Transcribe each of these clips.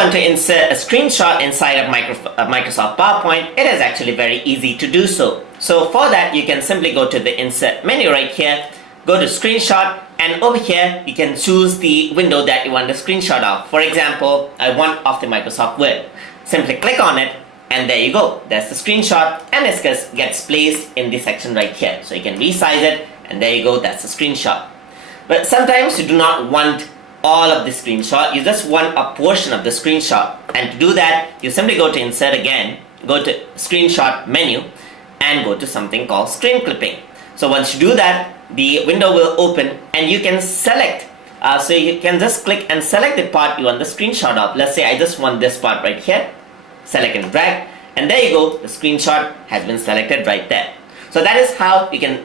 want to insert a screenshot inside of Microsoft PowerPoint, it is actually very easy to do so. So for that, you can simply go to the insert menu right here, go to screenshot, and over here you can choose the window that you want the screenshot of. For example, I want of the Microsoft Word. Simply click on it, and there you go. That's the screenshot, and it gets placed in this section right here. So you can resize it, and there you go. That's the screenshot. But sometimes you do not want all of the screenshot. You just want a portion of the screenshot. And to do that, you simply go to insert again, go to screenshot menu, and go to something called screen clipping. So once you do that, the window will open, and you can select. So you can just click and select the part you want the screenshot of. Let's say I just want this part right here. Select and drag, and there you go. The screenshot has been selected right there. So that is how you can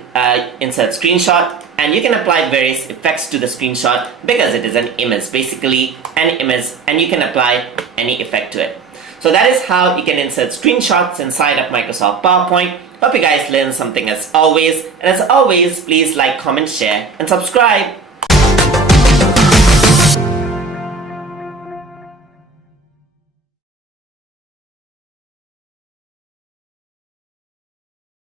insert screenshot, and you can apply various effects to the screenshot because it is an image, basically an image, and you can apply any effect to it. So that is how you can insert screenshots inside of Microsoft PowerPoint. Hope you guys learned something as always, and as always, please like, comment, share, and subscribe.